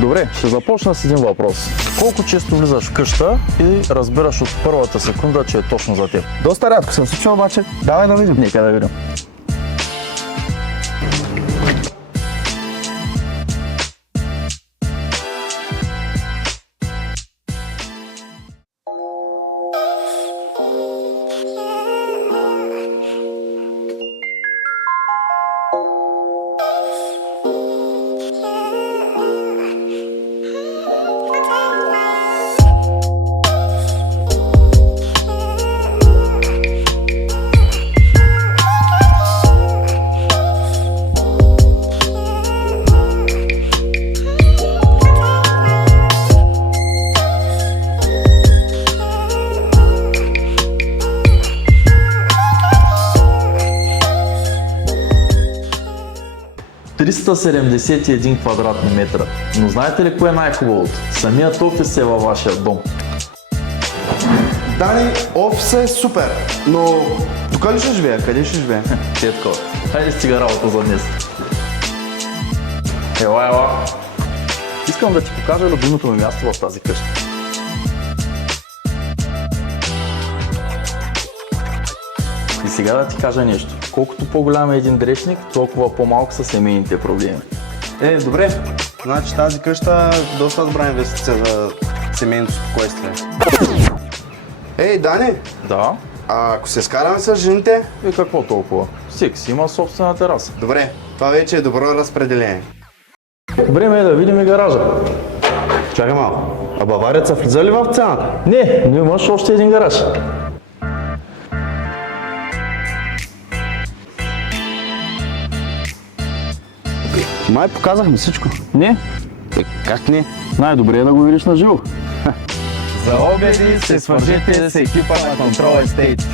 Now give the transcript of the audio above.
Добре, ще започна с един въпрос. Колко често влизаш в къща и разбираш от първата секунда, че е точно за теб? Доста рядко се случва, обаче. Давай да видим. Нека да видим. ...371 квадратни метра. Но знаете ли кое е най-хубавото? Самият офис е във вашия дом. Дани, офисът е супер, но тук ли ще живея? Къде ще живея? Четко, хайде стига работа за днес. Ела. Искам да ти покажа любимото ми място в тази къща. И сега да ти кажа нещо. Колкото по-голям е един дрешник, толкова по-малко са семейните проблеми. Добре. Значи тази къща е доста добра инвестиция за семейното спокойствие. Дани, Да? а ако се скараме с жените? И какво толкова? Всеки си има собствена тераса. Добре, това вече е добро разпределение. Време е да видим и гаража. Чакай малко. А Баварият са влиза ли в цената? Не, но имаш още един гараж. Май показахме всичко. Не, Как не? най-добре е да го видиш на живо. За обеди се свържете с екипа на Control Estate.